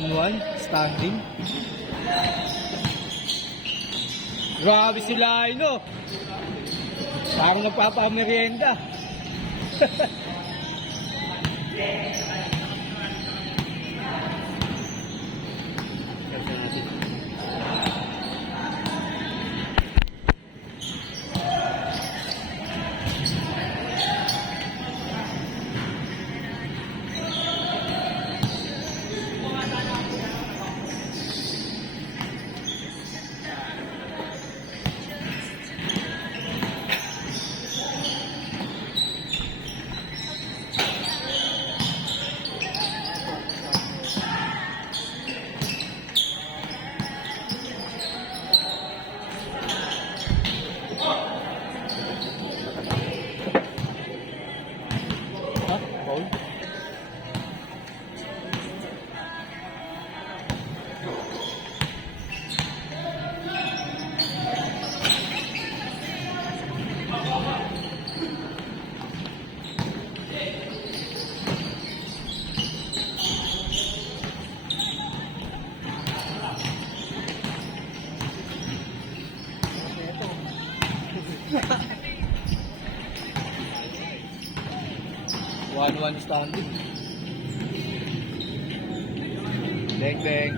1-1, standing. Grabe sila, no? Parang nagpapamerienda. One standing. Bang bang.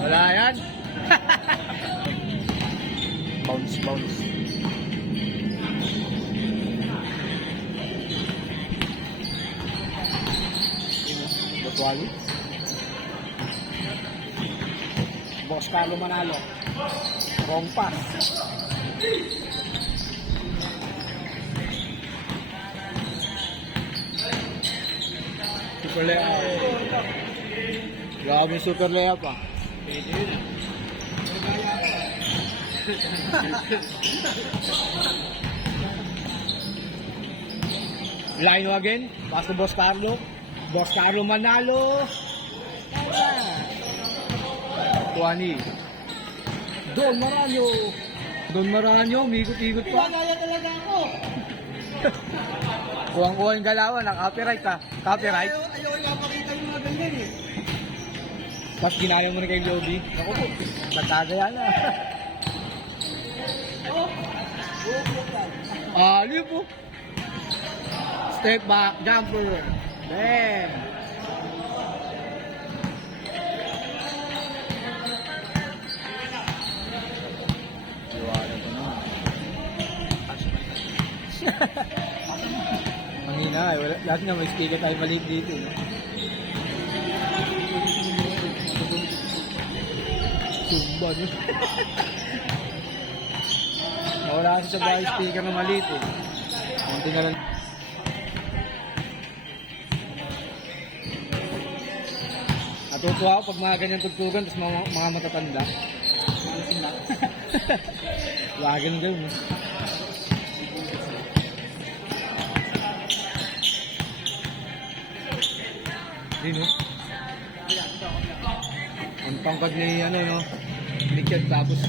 Wala yan. Bounce bounce. Botwali. Boss Carlo Manalo. Wrong pass. Super layup. Grabe super layup pa. Line again. Pass to Boss Carlo. Boss Carlo Manalo. 20. Don Maranyo, umikot-ikot pa. Kaya talaga ako. Kuwang-kuha yung galawan, copyright ha. Copyright. Ayaw ipapakita yung mga ganyan eh. Pas ginaya mo na kay Lobby. Ako po, natagaya na. Ano po? Step back, jumper. Bam! Ang hina eh, wala, lahat nga may speaker tayo maliit dito eh. Sumba no? Wala kasi sa bahay speaker na maliit eh. Munti na lang. Natutuwa ako pag mga ganyan tugtugan tapos mga matatanda. Lagi na gawin eh. Dino. Ang pangkag ni ano no. Likod tapos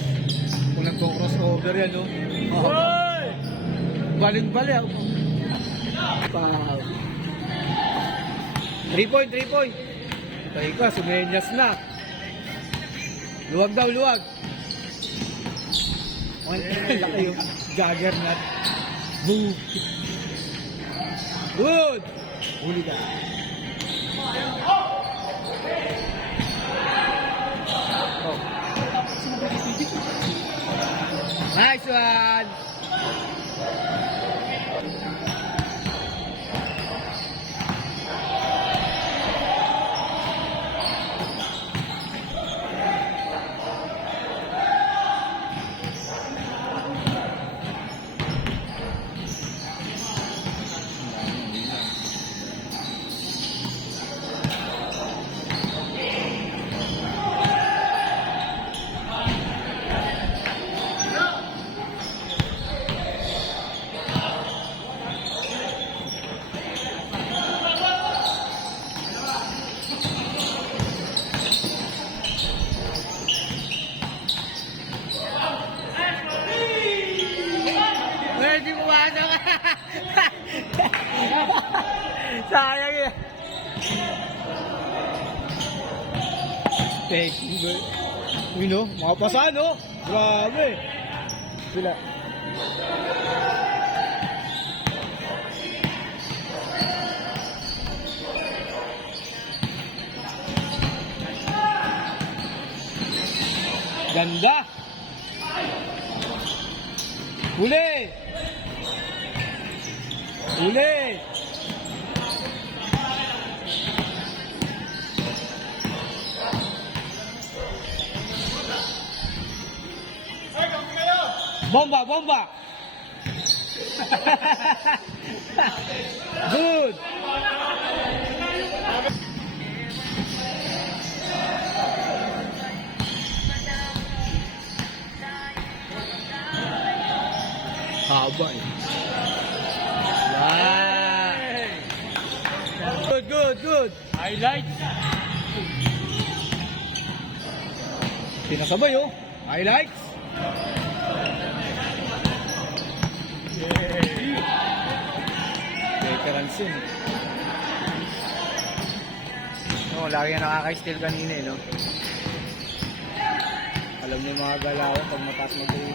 kung nagko-crossover yan no. Oh. Balik-balik ako. 3 point. Patay ka, sumenyas na. Luwag daw, luwag. Laki yung juggernaut. Boom. Good. Huli ka. Oh. Nice one. Sayang eh. Taking good. Uy no, makapasa no? Grabe. Sila. Ganda. Huli. Huli. Bomba, bomba. Good. Haba eh. Wow. Good, good, good. Highlights. Pinasabay oh. Highlights. Veterans yun. Oh, lagi nga nakaka-steal kanina eh, no? Alam niyo mga galaw pag mataas mag-uwi.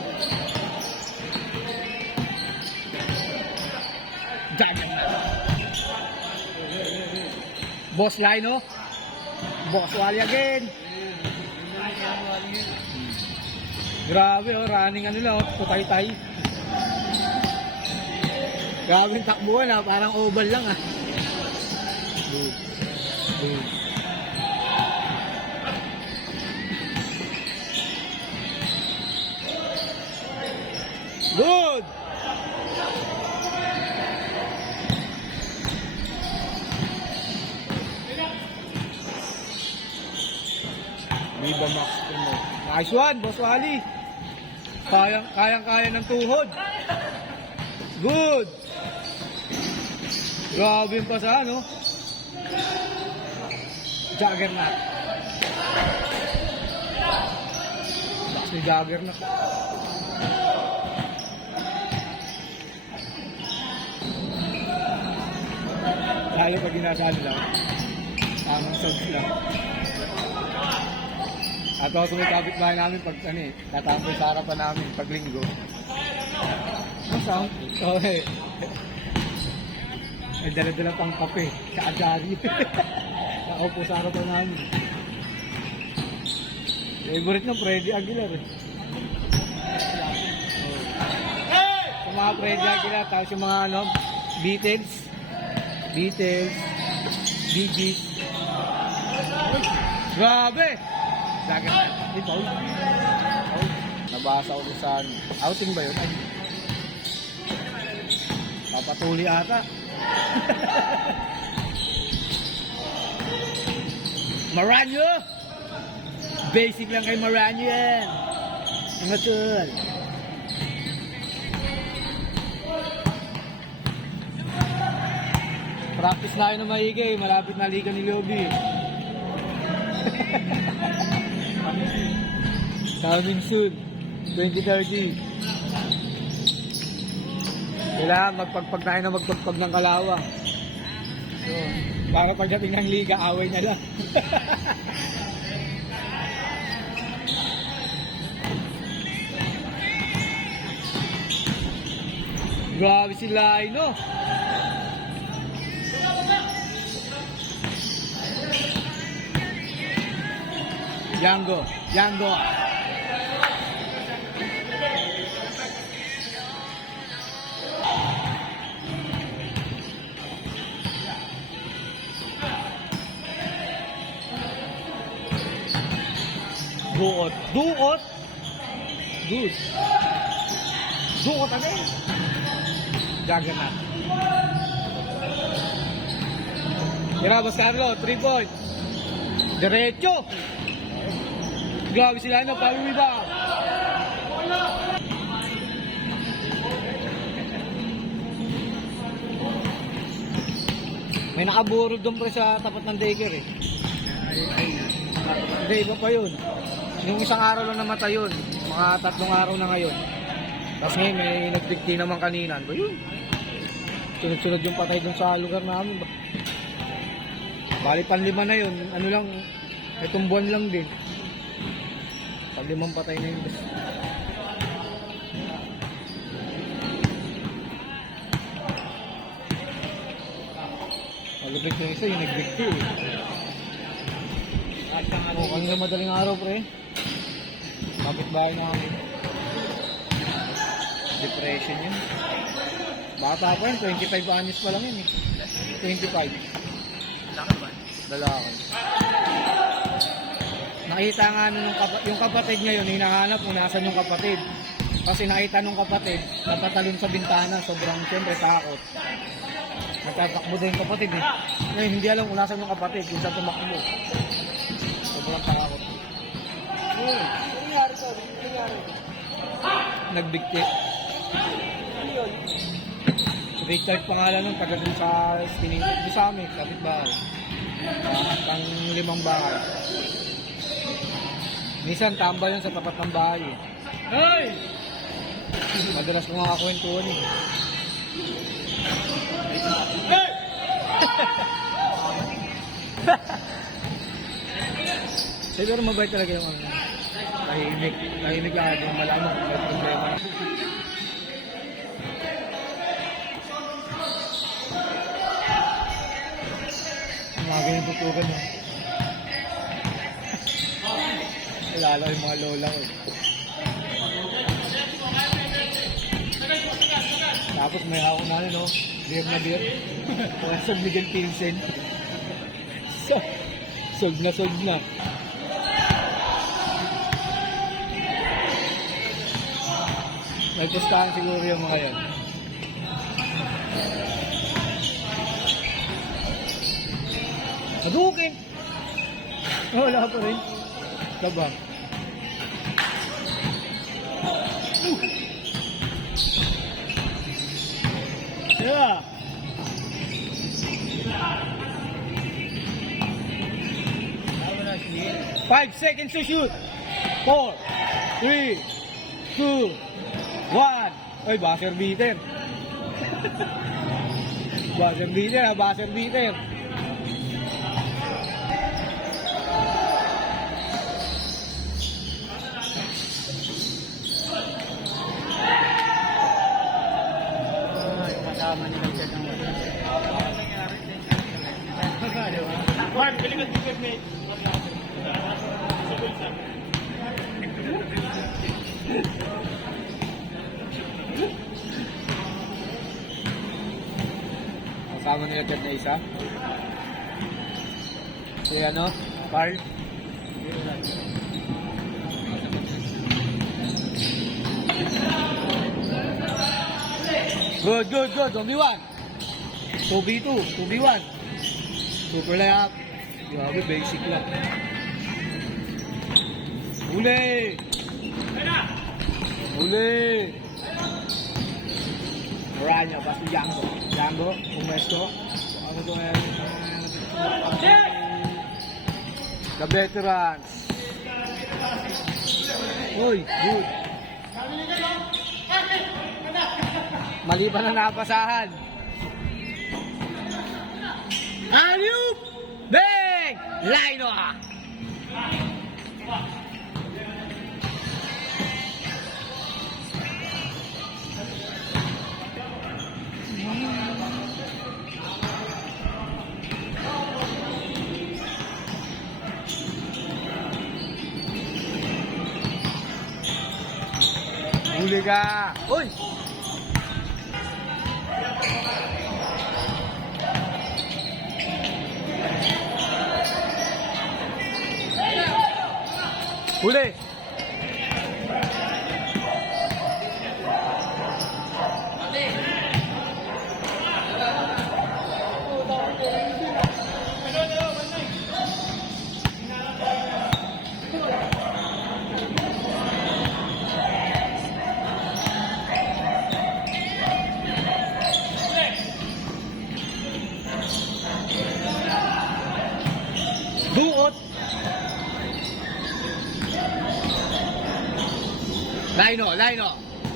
Boss line, no? Boss Wally again. Grabe, oh, running ano lang, oh, tutay-tay. Grabe yung takbuhan, ah, parang oval lang, ah. Good. Good. Good! Viva Max mo. Nice one, Boss Wally. Kayang-kaya ng tuhod. Good. Grabe yung pasa, no? Juggernaut. Box ni Juggernaut. Lalo pag ginasaan lang. Tamang subs lang. At ako sumitabit bahay namin pag ano eh, tatambay sa harapan namin pag linggo. Masang? Okay. May dala-dala pang kape sa Agari. Nakaupo sa harapan namin. Favorite na Freddy Aguilar eh. Yung mga Freddy Aguilar, tapos yung mga ano, Beatles, Bee Gees. Grabe! Dagat na. Di foul. Nabasa ko sa outing ba yun? Ay. Papatuli ata. Maranyo! Basic lang kay Maranyo yan. Mga tol. Practice na kayo ng maigi. Malapit na liga ni Lobby. Coming soon, 2030. Kailangan magpagpag tayo na magpagpag ng kalawang. So, para pagdating ng liga, away na lang. Grabe sila, no? Yango. Duot. Good. Duot again. Juggernaut. Tira, Bascarlo. 3 points. Diretso. Grabe sila, no? Paluwi ba? May nakaburog doon pre sa tapat ng daycare eh. Hindi, iba pa yun. Yung isang araw lang namatay yun. Mga 3 araw na ngayon. Tapos ngayon may nagdikti naman kanina. Ano ba yun? Sunod-sunod yung patay doon sa lugar namin ba? Bali panlima na yun. Ano lang, itong buwan lang din. Panlimang patay na yun. Malupit yung isa, yung nag-victor eh. Oh, kanina madaling araw pre. Kapit bahay namin. Depression yun. Bata pa yun, 25 anyos pa lang yun eh. 25. Laki ba? Lalaki. Nakita nga ano yung kapatid niya yun, hinahanap kung nasan yung kapatid. Kasi nakita nung kapatid, natatalon sa bintana, sobrang siyempre takot. Nagtatakbo din yung kapatid eh. Ngayon, hindi alam kung nasan yung kapatid, kung saan tumakbo. Sobrang takot. Nangyari to? Nangyari? Nagbigti. Ano yun? Richard pangalan nung taga dun sa Stininit. Doon sa amin, kapit bahay. Pang 5 bahay. Minsan tambay yun sa tapat ng bahay eh. Hey! Madalas ko mga kwentuhan eh. Hey! Siguro mabait talaga yung ano. Tahimik lang ako. Malaman kung may problema. Mga ganyan tutugan no. Kilala ko yung mga lola ko. Tapos may ako na no. Beer na beer. Kung San Miguel Pilsen. Sold na. May pustahan siguro yung mga yan. Nadukin! Wala pa rin. Diba? Yeah! 5 seconds to shoot! 4, 3, 2, 1. Ay, buzzer beater. Buzzer beater, buzzer beater. Yung kasama nila siya ng Mark, bili ka ticket, mate. Kasama nila dyan na isa. So yan o, Carl. Good. 1v1. 2v2, 2v1. Super layup. Grabe, basic lang. Huli! Maranya, basta Django, pumesto. Ano ito ngayon? The veterans. Uy, good. Mali pa na napasahan. Alley-oop! Bang! Lino! Huli ka! Uy! Huli! Buot!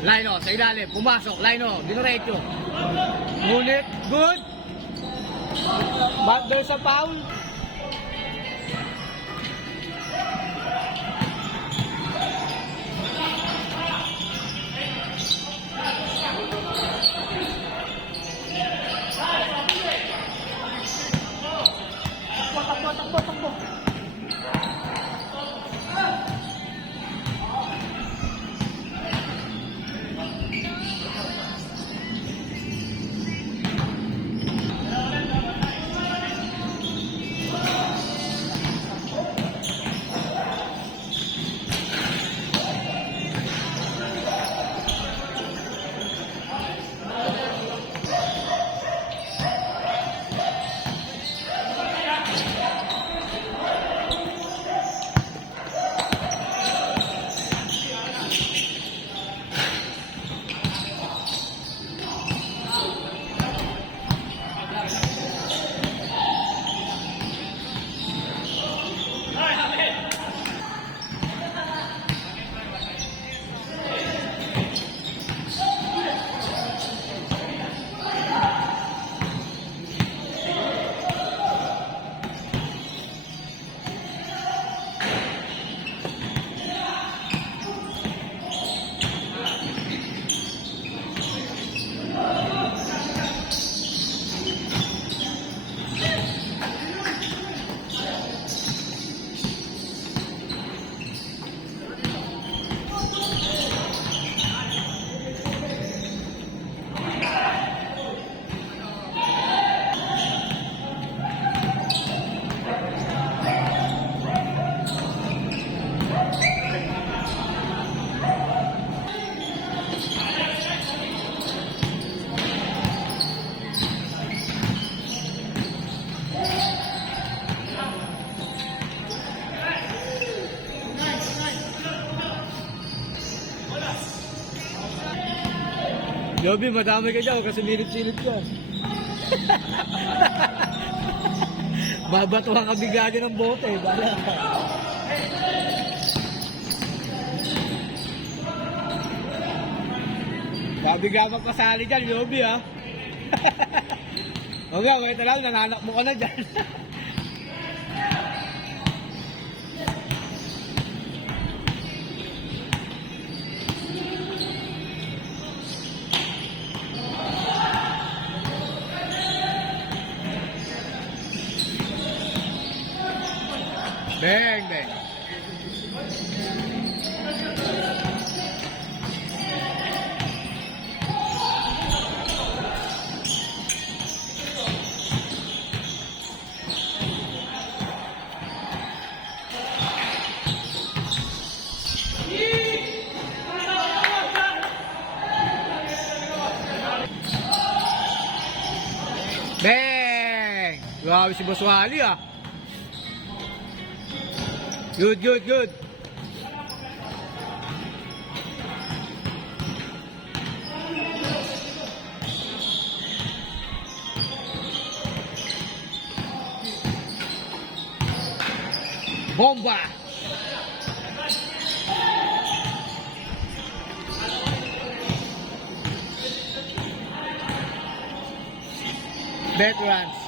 Lino, sa ilalim, pumasok, Lino, dinuretso. Ngunit, good. But there's a foul. Joby, madami ka dyan kasi milip-silip ka. Babatuhan ka bigagi ng bote. Bala. Sabi ka magpasali dyan, Joby ha. Okay, wait lang, nananak mo ka na dyan. Bang, bang. Bang! Grabe si Boss Wally ah. Good, good, good. Bomba! Veterans.